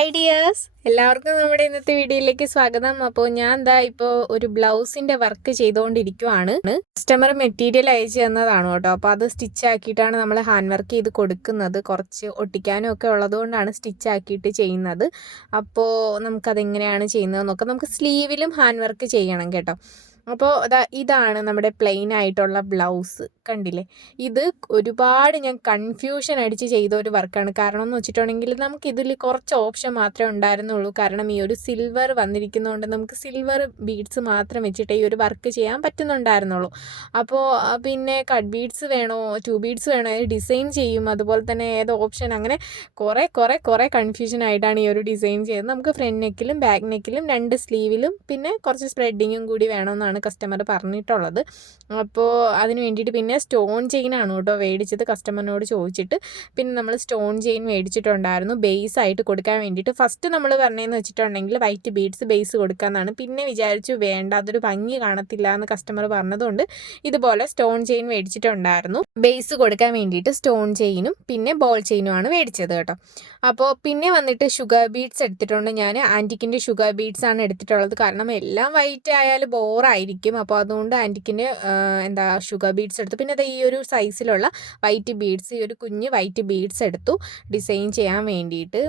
Ideas. എല്ലാവർക്കും നമ്മുടെ ഇന്നത്തെ വീഡിയോയിലേക്ക് സ്വാഗതം. അപ്പോൾ ഞാൻ എന്താ ഇപ്പോൾ ഒരു ബ്ലൗസിന്റെ വർക്ക് ചെയ്തുകൊണ്ടിരിക്കുവാണ് കസ്റ്റമർ മെറ്റീരിയൽ അയച്ചു തന്നതാണ് കേട്ടോ. അപ്പോൾ അത് സ്റ്റിച്ച് ആക്കിയിട്ടാണ് നമ്മൾ ഹാൻഡ് വർക്ക് ചെയ്ത് കൊടുക്കുന്നത്. കുറച്ച് ഒട്ടിക്കാനും ഒക്കെ ഉള്ളതുകൊണ്ടാണ് സ്റ്റിച്ച് ആക്കിയിട്ട് ചെയ്യുന്നത്. അപ്പോൾ നമുക്കതെങ്ങനെയാണ് ചെയ്യുന്നത് നോക്കാം നമുക്ക് സ്ലീവിലും ഹാൻഡ് വർക്ക് ചെയ്യണം കേട്ടോ. അപ്പോൾ ഇതാണ് നമ്മുടെ പ്ലെയിൻ ആയിട്ടുള്ള ബ്ലൗസ് കണ്ടില്ലേ? ഇത് ഒരുപാട് ഞാൻ കൺഫ്യൂഷൻ അടിച്ച് ചെയ്ത ഒരു വർക്കാണ് കാരണം എന്ന് വെച്ചിട്ടുണ്ടെങ്കിൽ നമുക്ക് ഇതിൽ കുറച്ച് ഓപ്ഷൻ മാത്രമേ ഉണ്ടായിരുന്നുള്ളൂ. കാരണം ഈ ഒരു സിൽവർ വന്നിരിക്കുന്നതുകൊണ്ട് നമുക്ക് സിൽവർ ബീഡ്സ് മാത്രം വെച്ചിട്ട് ഈ ഒരു വർക്ക് ചെയ്യാൻ പറ്റുന്നുണ്ടായിരുന്നുള്ളൂ. അപ്പോൾ പിന്നെ കട്ട് ബീഡ്സ് വേണോ? ടു ബീഡ്സ് വേണോ? ഡിസൈൻ ചെയ്യും. അതുപോലെ തന്നെ ഏത് ഓപ്ഷൻ അങ്ങനെ കുറേ കുറേ കുറേ കൺഫ്യൂഷൻ ആയിട്ടാണ് ഈ ഒരു ഡിസൈൻ ചെയ്യുന്നത്. നമുക്ക് ഫ്രണ്ട് നെക്കിലും ബാക്ക് നെക്കിലും രണ്ട് സ്ലീവിലും പിന്നെ കുറച്ച് സ്പ്രെഡിങ്ങും കൂടി വേണമെന്നാണ് കസ്റ്റമർ പറഞ്ഞിട്ടുള്ളത്. അപ്പോൾ അതിന് വേണ്ടിയിട്ട് പിന്നെ സ്റ്റോൺ ചെയിനാണ് കേട്ടോ മേടിച്ചത് കസ്റ്റമറിനോട് ചോദിച്ചിട്ട്. പിന്നെ നമ്മൾ സ്റ്റോൺ ചെയിൻ മേടിച്ചിട്ടുണ്ടായിരുന്നു ബേസ് ആയിട്ട് കൊടുക്കാൻ വേണ്ടിയിട്ട്. ഫസ്റ്റ് നമ്മൾ പറഞ്ഞതെന്ന് വെച്ചിട്ടുണ്ടെങ്കിൽ വൈറ്റ് ബീഡ്സ് ബേസ് കൊടുക്കാമെന്നാണ് പിന്നെ വിചാരിച്ചു വേണ്ട അതൊരു ഭംഗി കാണത്തില്ല എന്ന് കസ്റ്റമർ പറഞ്ഞതുകൊണ്ട് ഇതുപോലെ സ്റ്റോൺ ചെയിൻ മേടിച്ചിട്ടുണ്ടായിരുന്നു ബേസ് കൊടുക്കാൻ വേണ്ടിയിട്ട് സ്റ്റോൺ ചെയിനും പിന്നെ ബോൾ ചെയിനും ആണ് മേടിച്ചത് കേട്ടോ. അപ്പോൾ പിന്നെ വന്നിട്ട് ഷുഗർ ബീഡ്സ് എടുത്തിട്ടുണ്ട്. ഞാൻ ആന്റിക്കിന്റെ ഷുഗർ ബീഡ്സ് ആണ് എടുത്തിട്ടുള്ളത്. കാരണം എല്ലാം വൈറ്റ് ആയാൽ ബോറായിരിക്കും അപ്പോൾ അതുകൊണ്ട് ആന്റിക്കിന് എന്താ ഷുഗർ ബീഡ്സ് എടുത്തു. പിന്നെ ദേ ഈ ഒരു സൈസിലുള്ള വൈറ്റ് ബീഡ്സ് ഈ ഒരു കുഞ്ഞ് വൈറ്റ് ബീഡ്സ് എടുത്തു ഡിസൈൻ ചെയ്യാൻ വേണ്ടിയിട്ട്.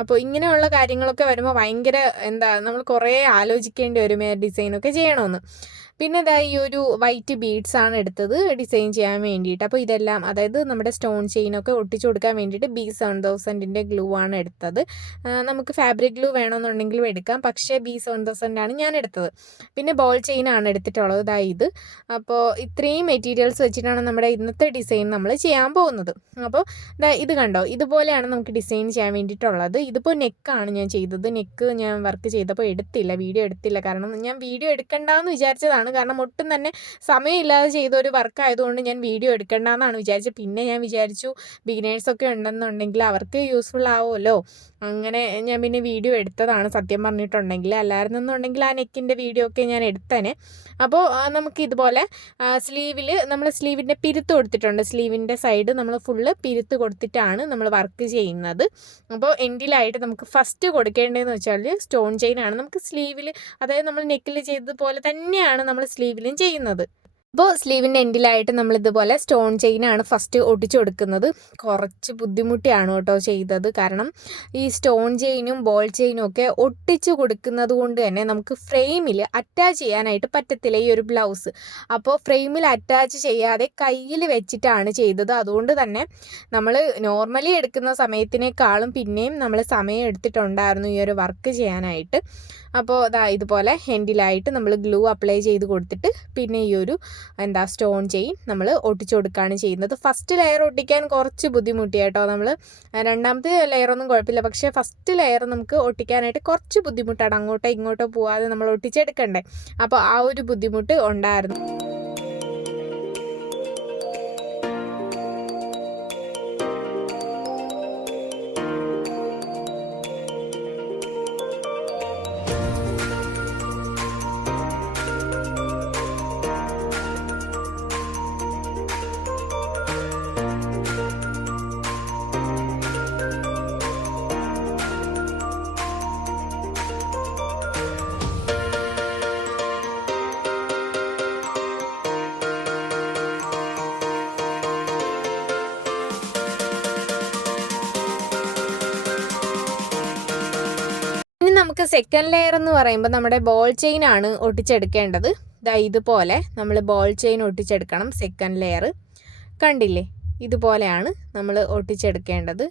അപ്പോൾ ഇങ്ങനെയുള്ള കാര്യങ്ങളൊക്കെ വരുമ്പോൾ ഭയങ്കര എന്താ നമ്മൾ കുറേ ആലോചിക്കേണ്ടി വരും ഡിസൈനൊക്കെ ചെയ്യണമെന്ന് പിന്നെ ഇതാ ഈ ഒരു വൈറ്റ് ബീഡ്സ് ആണ് എടുത്തത് ഡിസൈൻ ചെയ്യാൻ വേണ്ടിയിട്ട്. അപ്പോൾ ഇതെല്ലാം അതായത് നമ്മുടെ സ്റ്റോൺ ചെയിനൊക്കെ ഒട്ടിച്ചു കൊടുക്കാൻ വേണ്ടിയിട്ട് ബി സെവൻ തൗസൻഡിന്റെ ഗ്ലൂ ആണ് എടുത്തത്. നമുക്ക് ഫാബ്രിക് ഗ്ലൂ വേണമെന്നുണ്ടെങ്കിലും എടുക്കാം. പക്ഷേ ബി സെവൻ തൗസൻഡാണ് ഞാൻ എടുത്തത്. പിന്നെ ബോൾ ചെയിൻ ആണ് എടുത്തിട്ടുള്ളത് ഇതാ ഇത്. അപ്പോൾ ഇത്രയും മെറ്റീരിയൽസ് വെച്ചിട്ടാണ് നമ്മുടെ ഇന്നത്തെ ഡിസൈൻ നമ്മൾ ചെയ്യാൻ പോകുന്നത്. അപ്പോൾ ഇത് കണ്ടോ? ഇതുപോലെയാണ് നമുക്ക് ഡിസൈൻ ചെയ്യാൻ വേണ്ടിയിട്ടുള്ളത്. ഇതിപ്പോൾ നെക്കാണ് ഞാൻ ചെയ്തത്. നെക്ക് ഞാൻ വർക്ക് ചെയ്തപ്പോൾ എടുത്തില്ല. വീഡിയോ എടുത്തില്ല. കാരണം ഞാൻ വീഡിയോ എടുക്കണ്ടെന്ന് വിചാരിച്ചതാണ്. കാരണം ഒട്ടും തന്നെ സമയമില്ലാതെ ചെയ്ത ഒരു വർക്ക് ആയതുകൊണ്ട് ഞാൻ വീഡിയോ എടുക്കണ്ടെന്നാണ് വിചാരിച്ചത്. പിന്നെ ഞാൻ വിചാരിച്ചു ബിഗിനേഴ്സൊക്കെ ഉണ്ടെന്നുണ്ടെങ്കിൽ അവർക്ക് യൂസ്ഫുൾ ആവുമല്ലോ. അങ്ങനെ ഞാൻ പിന്നെ വീഡിയോ എടുത്തതാണ് സത്യം പറഞ്ഞിട്ടുണ്ടെങ്കിൽ. അല്ലായിരുന്നെന്നുണ്ടെങ്കിൽ ആ നെക്കിന്റെ വീഡിയോ ഒക്കെ ഞാൻ എടുത്തേനെ. അപ്പോൾ നമുക്ക് ഇതുപോലെ സ്ലീവിൽ നമ്മൾ സ്ലീവിന്റെ പിരുത്ത് കൊടുത്തിട്ടുണ്ട്. സ്ലീവിന്റെ സൈഡ് നമ്മൾ ഫുള്ള് പിരുത്ത് കൊടുത്തിട്ടാണ് നമ്മൾ വർക്ക് ചെയ്യുന്നത്. അപ്പോൾ എൻഡിലായിട്ട് നമുക്ക് ഫസ്റ്റ് കൊടുക്കേണ്ടതെന്ന് വെച്ചാൽ സ്റ്റോൺ ചെയിനാണ് നമുക്ക് സ്ലീവിൽ അതായത് നമ്മൾ നെക്കിൽ ചെയ്തതുപോലെ തന്നെയാണ് നമ്മൾ സ്ലീവിലും ചെയ്യുന്നത്. അപ്പോൾ സ്ലീവിന്റെ എൻഡിലായിട്ട് നമ്മൾ ഇതുപോലെ സ്റ്റോൺ ചെയിനാണ് ഫസ്റ്റ് ഒട്ടിച്ചു കൊടുക്കുന്നത്. കുറച്ച് ബുദ്ധിമുട്ടിയാണ് കേട്ടോ ചെയ്തത്. കാരണം ഈ സ്റ്റോൺ ചെയിനും ബോൾ ചെയിനും ഒക്കെ ഒട്ടിച്ചു കൊടുക്കുന്നത് കൊണ്ട് തന്നെ നമുക്ക് ഫ്രെയിമിൽ അറ്റാച്ച് ചെയ്യാനായിട്ട് പറ്റത്തില്ല ഈ ഒരു ബ്ലൗസ്. അപ്പോൾ ഫ്രെയിമിൽ അറ്റാച്ച് ചെയ്യാതെ കയ്യിൽ വെച്ചിട്ടാണ് ചെയ്തത്. അതുകൊണ്ട് തന്നെ നമ്മൾ നോർമലി എടുക്കുന്ന സമയത്തിനേക്കാളും പിന്നെയും നമ്മൾ സമയം എടുത്തിട്ടുണ്ടായിരുന്നു ഈ ഒരു വർക്ക് ചെയ്യാനായിട്ട്. അപ്പോൾ ഇതാ ഇതുപോലെ ഹെൻഡിലായിട്ട് നമ്മൾ ഗ്ലൂ അപ്ലൈ ചെയ്ത് കൊടുത്തിട്ട് പിന്നെ ഈ ഒരു എന്താ സ്റ്റോൺ ചെയിൻ നമ്മൾ ഒട്ടിച്ചു കൊടുക്കുകയാണ് ചെയ്യുന്നത്. ഫസ്റ്റ് ലെയർ ഒട്ടിക്കാൻ കുറച്ച് ബുദ്ധിമുട്ടി കേട്ടോ നമ്മൾ രണ്ടാമത്തെ ലെയർ ഒന്നും കുഴപ്പമില്ല. പക്ഷേ ഫസ്റ്റ് ലെയർ നമുക്ക് ഒട്ടിക്കാനായിട്ട് കുറച്ച് ബുദ്ധിമുട്ടാണ്. അങ്ങോട്ടോ ഇങ്ങോട്ടോ പോവാതെ നമ്മൾ ഒട്ടിച്ചെടുക്കണ്ടേ. അപ്പോൾ ആ ഒരു ബുദ്ധിമുട്ട് ഉണ്ടായിരുന്നു. നമുക്ക് സെക്കൻഡ് ലെയർ എന്ന് പറയുമ്പോൾ നമ്മുടെ ബോൾ ചെയിൻ ആണ് ഒട്ടിച്ചെടുക്കേണ്ടത്. ദാ ഇതുപോലെ നമ്മൾ ബോൾ ചെയിൻ ഒട്ടിച്ചെടുക്കണം സെക്കൻഡ് ലെയർ കണ്ടില്ലേ? ഇതുപോലെയാണ് നമ്മൾ ഒട്ടിച്ചെടുക്കേണ്ടത്.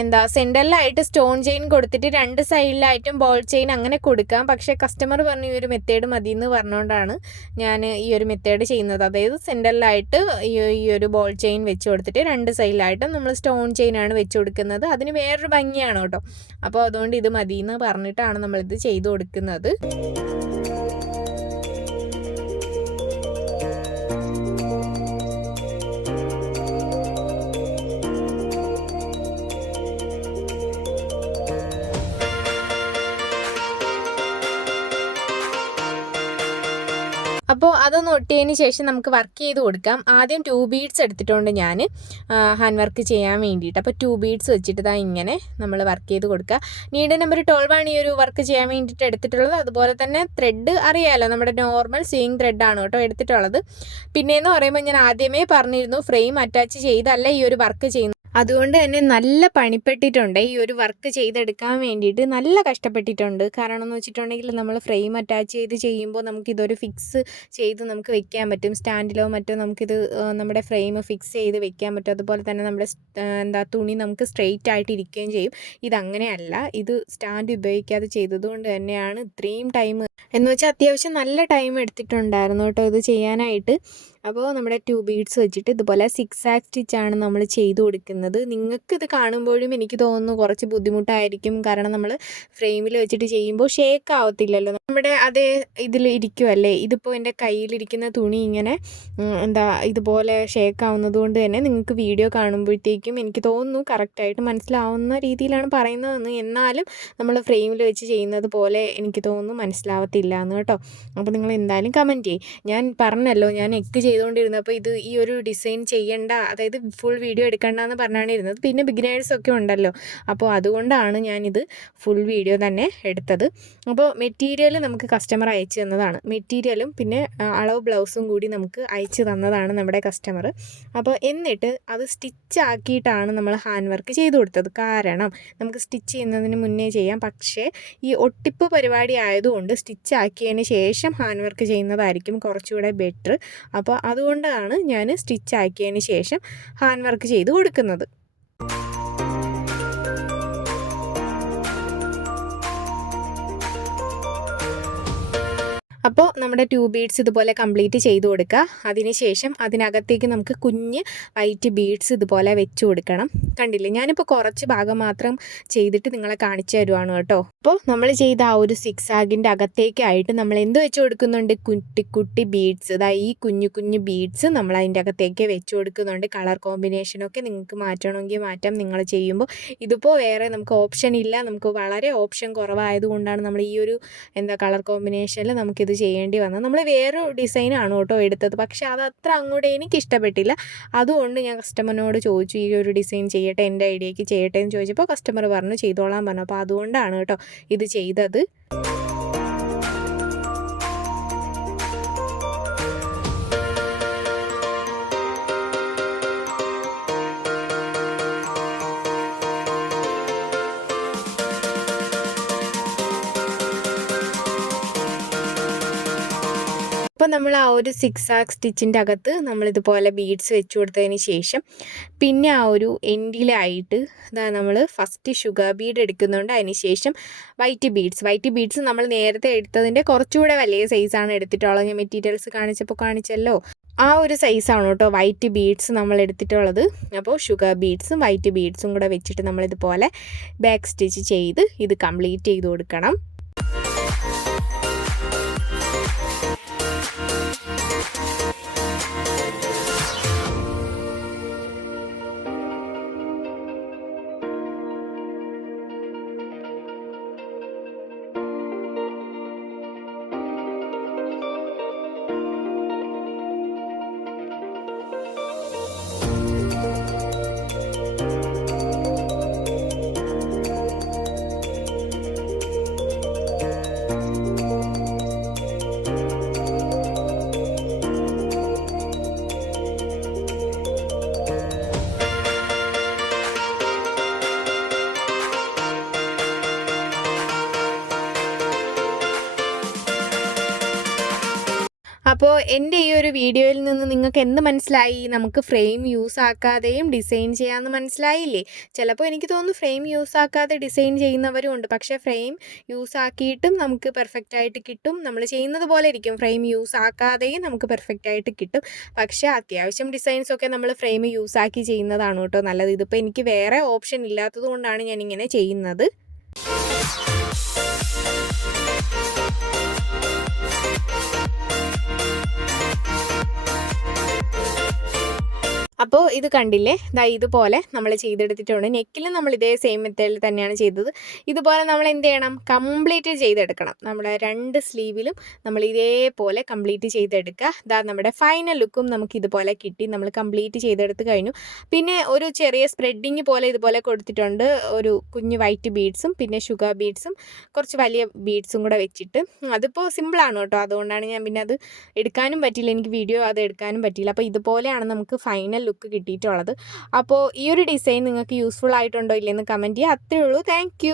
എന്താ സെന്ററിലായിട്ട് സ്റ്റോൺ ചെയിൻ കൊടുത്തിട്ട് രണ്ട് സൈഡിലായിട്ടും ബോൾ ചെയിൻ അങ്ങനെ കൊടുക്കാം. പക്ഷേ കസ്റ്റമർ പറഞ്ഞു ഈ ഒരു മെത്തേഡ് മതി എന്ന് പറഞ്ഞുകൊണ്ടാണ് ഞാൻ ഈ ഒരു മെത്തേഡ് ചെയ്യുന്നത്. അതായത് സെന്ററിലായിട്ട് ഈ ഈ ഒരു ബോൾ ചെയിൻ വെച്ച് കൊടുത്തിട്ട് രണ്ട് സൈഡിലായിട്ടും നമ്മൾ സ്റ്റോൺ ചെയിനാണ് വെച്ച് കൊടുക്കുന്നത്. അതിന് വേറൊരു ഭംഗിയാണ് കേട്ടോ. അപ്പോൾ അതുകൊണ്ട് ഇത് മതി എന്ന് പറഞ്ഞിട്ടാണ് നമ്മളിത് ചെയ്ത് കൊടുക്കുന്നത്. അപ്പോൾ അതൊന്ന് ഒട്ടിയതിന് ശേഷം നമുക്ക് വർക്ക് ചെയ്ത് കൊടുക്കാം. ആദ്യം ടു ബീഡ്സ് എടുത്തിട്ടുണ്ട് ഞാൻ ഹാൻഡ് വർക്ക് ചെയ്യാൻ വേണ്ടിയിട്ട്. അപ്പോൾ ടു ബീഡ്സ് വെച്ചിട്ട് ഇതാ ഇങ്ങനെ നമ്മൾ വർക്ക് ചെയ്ത് കൊടുക്കുക നീഡ് നമ്പർ ട്വൽവ് ആണ് ഈ ഒരു വർക്ക് ചെയ്യാൻ വേണ്ടിയിട്ട് എടുത്തിട്ടുള്ളത്. അതുപോലെ തന്നെ ത്രെഡ് അറിയാമല്ലോ നമ്മുടെ നോർമൽ സീയിങ് ത്രെഡാണ് കേട്ടോ എടുത്തിട്ടുള്ളത്. പിന്നെയെന്ന് പറയുമ്പോൾ ഞാൻ ആദ്യമേ പറഞ്ഞിരുന്നു ഫ്രെയിം അറ്റാച്ച് ചെയ്തല്ല ഈ ഒരു വർക്ക് ചെയ്യുന്നത്. അതുകൊണ്ട് തന്നെ നല്ല പണിപ്പെട്ടിട്ടുണ്ട്. ഈ ഒരു വർക്ക് ചെയ്തെടുക്കാൻ വേണ്ടിയിട്ട് നല്ല കഷ്ടപ്പെട്ടിട്ടുണ്ട്. കാരണം എന്ന് വെച്ചിട്ടുണ്ടെങ്കിൽ നമ്മൾ ഫ്രെയിം അറ്റാച്ച് ചെയ്ത് ചെയ്യുമ്പോൾ നമുക്കിതൊരു ഫിക്സ് ചെയ്ത് നമുക്ക് വെക്കാൻ പറ്റും. സ്റ്റാൻഡിലോ മറ്റോ നമുക്കിത് നമ്മുടെ ഫ്രെയിം ഫിക്സ് ചെയ്ത് വെക്കാൻ പറ്റും. അതുപോലെ തന്നെ നമ്മുടെ എന്താ തുണി നമുക്ക് സ്ട്രെയിറ്റ് ആയിട്ട് ഇരിക്കുകയും ചെയ്യും. ഇതങ്ങനെയല്ല ഇത് സ്റ്റാൻഡ് ഉപയോഗിക്കാതെ ചെയ്തതുകൊണ്ട് തന്നെയാണ് ഇത്രയും ടൈം എന്ന് വെച്ചാൽ അത്യാവശ്യം നല്ല ടൈം എടുത്തിട്ടുണ്ടായിരുന്നു കേട്ടോ ഇത് ചെയ്യാനായിട്ട്. അപ്പോൾ നമ്മുടെ ടു ബീഡ്സ് വെച്ചിട്ട് ഇതുപോലെ സിക്സ് ആക് സ്റ്റിച്ചാണ് നമ്മൾ ചെയ്തു കൊടുക്കുന്നത്. നിങ്ങൾക്ക് ഇത് കാണുമ്പോഴും എനിക്ക് തോന്നുന്നു കുറച്ച് ബുദ്ധിമുട്ടായിരിക്കും. കാരണം നമ്മൾ ഫ്രെയിമിൽ വെച്ചിട്ട് ചെയ്യുമ്പോൾ ഷേക്ക് ആവത്തില്ലല്ലോ. നമ്മുടെ അതേ ഇതിൽ ഇരിക്കുമല്ലേ ഇതിപ്പോൾ എന്റെ കയ്യിലിരിക്കുന്ന തുണി ഇങ്ങനെ എന്താ ഇതുപോലെ ഷേക്ക് ആവുന്നത് കൊണ്ട് തന്നെ നിങ്ങൾക്ക് വീഡിയോ കാണുമ്പോഴത്തേക്കും എനിക്ക് തോന്നുന്നു കറക്റ്റായിട്ട് മനസ്സിലാവുന്ന രീതിയിലാണ് പറയുന്നതെന്ന്. എന്നാലും നമ്മൾ ഫ്രെയിമിൽ വെച്ച് ചെയ്യുന്നത് പോലെ എനിക്ക് തോന്നുന്നു മനസ്സിലാവത്തില്ല എന്ന് കേട്ടോ. അപ്പോൾ നിങ്ങൾ എന്തായാലും കമന്റ് ചെയ്യും. ഞാൻ പറഞ്ഞല്ലോ ഞാൻ എക്ക് ചെയ്തുകൊണ്ടിരുന്നപ്പോൾ ഇത് ഈ ഒരു ഡിസൈൻ ചെയ്യണ്ട അതായത് ഫുൾ വീഡിയോ എടുക്കണ്ട എന്ന് പറഞ്ഞാണ് ഇരുന്നത്. പിന്നെ ബിഗിനേഴ്സ് ഒക്കെ ഉണ്ടല്ലോ. അപ്പോൾ അതുകൊണ്ടാണ് ഞാനിത് ഫുൾ വീഡിയോ തന്നെ എടുത്തത്. അപ്പോൾ മെറ്റീരിയൽ നമുക്ക് കസ്റ്റമർ അയച്ചു തന്നതാണ്. മെറ്റീരിയലും പിന്നെ അളവ് ബ്ലൗസും കൂടി നമുക്ക് അയച്ചു തന്നതാണ് നമ്മുടെ കസ്റ്റമർ അപ്പോൾ എന്നിട്ട് അത് സ്റ്റിച്ച് ആക്കിയിട്ടാണ് നമ്മൾ ഹാൻഡ് വർക്ക് ചെയ്തു കൊടുത്തത്. കാരണം നമുക്ക് സ്റ്റിച്ച് ചെയ്യുന്നതിന് മുന്നേ ചെയ്യാം. പക്ഷേ ഈ ഒട്ടിപ്പ് പരിപാടി ആയതുകൊണ്ട് സ്റ്റിച്ച് ആക്കിയതിന് ശേഷം ഹാൻഡ് വർക്ക് ചെയ്യുന്നതായിരിക്കും കുറച്ചുകൂടെ ബെറ്റർ അപ്പോൾ അതുകൊണ്ടാണ് ഞാൻ സ്റ്റിച്ച് ആക്കിയതിന് ശേഷം ഹാൻഡ് വർക്ക് ചെയ്ത് കൊടുക്കുന്നത്. അപ്പോൾ നമ്മുടെ ടു ബീഡ്സ് ഇതുപോലെ കംപ്ലീറ്റ് ചെയ്ത് കൊടുക്കുക. അതിനുശേഷം അതിനകത്തേക്ക് നമുക്ക് കുഞ്ഞ് വൈറ്റ് ബീഡ്സ് ഇതുപോലെ വെച്ച് കൊടുക്കണം. കണ്ടില്ലേ? ഞാനിപ്പോൾ കുറച്ച് ഭാഗം മാത്രം ചെയ്തിട്ട് നിങ്ങളെ കാണിച്ചു തരുവാണ് കേട്ടോ. അപ്പോൾ നമ്മൾ ചെയ്ത ആ ഒരു സിക്സ് ആഗിന്റെ അകത്തേക്കായിട്ട് നമ്മൾ എന്ത് വെച്ച് കൊടുക്കുന്നുണ്ട്? കുട്ടി കുട്ടി ബീഡ്സ് ഇതാ ഈ കുഞ്ഞു കുഞ്ഞു ബീഡ്സ് നമ്മൾ അതിന്റെ അകത്തേക്ക് വെച്ച് കൊടുക്കുന്നുണ്ട്. കളർ കോമ്പിനേഷനൊക്കെ നിങ്ങൾക്ക് മാറ്റണമെങ്കിൽ മാറ്റാം. നിങ്ങൾ ചെയ്യുമ്പോൾ ഇതിപ്പോൾ വേറെ നമുക്ക് ഓപ്ഷൻ ഇല്ല. നമുക്ക് വളരെ ഓപ്ഷൻ കുറവായതുകൊണ്ടാണ് നമ്മൾ ഈ ഒരു എന്താ കളർ കോമ്പിനേഷനിൽ നമുക്കിത് ചെയ്യേണ്ടി വന്നത്. നമ്മൾ വേറൊരു ഡിസൈനാണ് കേട്ടോ എടുത്തത്. പക്ഷേ അത് അത്ര അങ്ങോട്ട് എനിക്ക് ഇഷ്ടപ്പെട്ടില്ല അതുകൊണ്ട് ഞാൻ കസ്റ്റമറിനോട് ചോദിച്ചു ഈ ഒരു ഡിസൈൻ ചെയ്യട്ടെ എന്റെ ഐഡിയക്ക് ചെയ്യട്ടെ എന്ന് ചോദിച്ചപ്പോൾ കസ്റ്റമർ പറഞ്ഞു ചെയ്തോളാൻ പറഞ്ഞു. അപ്പോൾ അതുകൊണ്ടാണ് കേട്ടോ ഇത് ചെയ്തത്. അപ്പോൾ നമ്മൾ ആ ഒരു സിക്സ് ആക്ക് സ്റ്റിച്ചിന്റെ അകത്ത് നമ്മളിതുപോലെ ബീഡ്സ് വെച്ച് കൊടുത്തതിന് ശേഷം പിന്നെ ആ ഒരു എൻഡിലായിട്ട് ഇതാ നമ്മൾ ഫസ്റ്റ് ഷുഗർ ബീഡ് എടുക്കുന്നുണ്ട് അതിന് ശേഷം വൈറ്റ് ബീഡ്സ് വൈറ്റ് ബീഡ്സ് നമ്മൾ നേരത്തെ എടുത്തതിന്റെ കുറച്ചുകൂടെ വലിയ സൈസാണ് എടുത്തിട്ടുള്ളത്. ഞാൻ മെറ്റീരിയൽസ് കാണിച്ചപ്പോൾ കാണിച്ചല്ലോ. ആ ഒരു സൈസാണ് കേട്ടോ വൈറ്റ് ബീഡ്സ് നമ്മൾ എടുത്തിട്ടുള്ളത്. അപ്പോൾ ഷുഗർ ബീഡ്സും വൈറ്റ് ബീഡ്സും കൂടെ വെച്ചിട്ട് നമ്മളിതുപോലെ ബാക്ക് സ്റ്റിച്ച് ചെയ്ത് ഇത് കംപ്ലീറ്റ് ചെയ്ത് കൊടുക്കണം. അപ്പോൾ എന്റെ ഈ ഒരു വീഡിയോയിൽ നിന്ന് നിങ്ങൾക്ക് എന്ത് മനസ്സിലായി? നമുക്ക് ഫ്രെയിം യൂസ് ആക്കാതെയും ഡിസൈൻ ചെയ്യാമെന്ന് മനസ്സിലായില്ലേ? ചിലപ്പോൾ എനിക്ക് തോന്നുന്നു ഫ്രെയിം യൂസ് ആക്കാതെ ഡിസൈൻ ചെയ്യുന്നവരും ഉണ്ട്. പക്ഷേ ഫ്രെയിം യൂസ് ആക്കിയിട്ടും നമുക്ക് പെർഫെക്റ്റ് ആയിട്ട് കിട്ടും. നമ്മൾ ചെയ്യുന്നത് പോലെ ഇരിക്കും. ഫ്രെയിം യൂസ് ആക്കാതെയും നമുക്ക് പെർഫെക്റ്റ് ആയിട്ട് കിട്ടും. പക്ഷേ അത്യാവശ്യം ഡിസൈൻസ് ഒക്കെ നമ്മൾ ഫ്രെയിം യൂസ് ആക്കി ചെയ്യുന്നതാണ് കേട്ടോ നല്ലത്. ഇതിപ്പോൾ എനിക്ക് വേറെ ഓപ്ഷൻ ഇല്ലാത്തത് കൊണ്ടാണ് ഇങ്ങനെ ചെയ്യുന്നത്. അപ്പോൾ ഇത് കണ്ടില്ലേ? ദാ ഇതുപോലെ നമ്മൾ ചെയ്തെടുത്തിട്ടുണ്ട്. നെക്കിലും നമ്മൾ ഇതേ സെയിം മെത്തേഡിൽ തന്നെയാണ് ചെയ്തത്. ഇതുപോലെ നമ്മൾ എന്ത് ചെയ്യണം? കംപ്ലീറ്റ് ചെയ്തെടുക്കണം. നമ്മുടെ രണ്ട് സ്ലീവിലും നമ്മൾ ഇതേപോലെ കംപ്ലീറ്റ് ചെയ്തെടുക്കുക. ദാ നമ്മുടെ ഫൈനൽ ലുക്കും നമുക്ക് ഇതുപോലെ കിട്ടി. നമ്മൾ കംപ്ലീറ്റ് ചെയ്തെടുത്ത് കഴിഞ്ഞു. പിന്നെ ഒരു ചെറിയ സ്പ്രെഡിങ് പോലെ ഇതുപോലെ കൊടുത്തിട്ടുണ്ട്. ഒരു കുഞ്ഞു വൈറ്റ് ബീഡ്സും പിന്നെ ഷുഗർ ബീഡ്സും കുറച്ച് വലിയ ബീഡ്സും കൂടെ വെച്ചിട്ട്. അതിപ്പോൾ സിമ്പിളാണ് കേട്ടോ. അതുകൊണ്ടാണ് ഞാൻ പിന്നെ അത് എടുക്കാനും പറ്റില്ല എനിക്ക് വീഡിയോ അത് എടുക്കാനും പറ്റില്ല അപ്പോൾ ഇതുപോലെയാണ് നമുക്ക് ഫൈനൽ ലുക്ക് കിട്ടിയിട്ടുള്ളത്. അപ്പോൾ ഈ ഒരു ഡിസൈൻ നിങ്ങൾക്ക് യൂസ്ഫുൾ ആയിട്ടുണ്ടോ ഇല്ലെന്ന് കമന്റ് ചെയ്യുക. അത്രേ ഉള്ളൂ. താങ്ക്